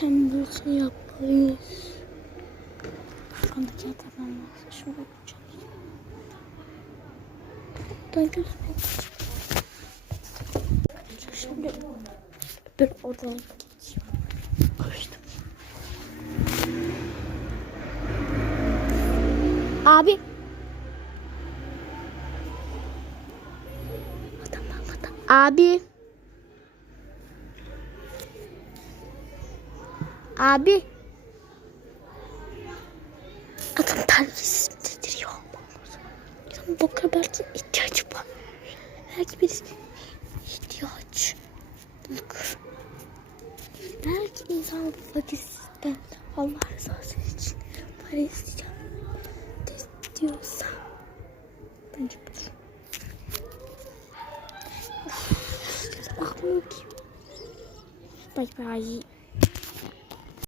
Çembürse yapmalıyız. Arkandaki adamlar varsa şunu yapacağım. Buradan gözükmüyor. Şimdi bir oradan geçiyorum. Koştum. Abi. Abi. Abi. Adam terbiyesiz midir ya? Adam bu kadar ihtiyacı var. Belki birisi ihtiyaç. Belki insan fakirden Allah rızası için para isteyeceğim. Diyorsa bence budur. Bakmıyor ki. Bye bye.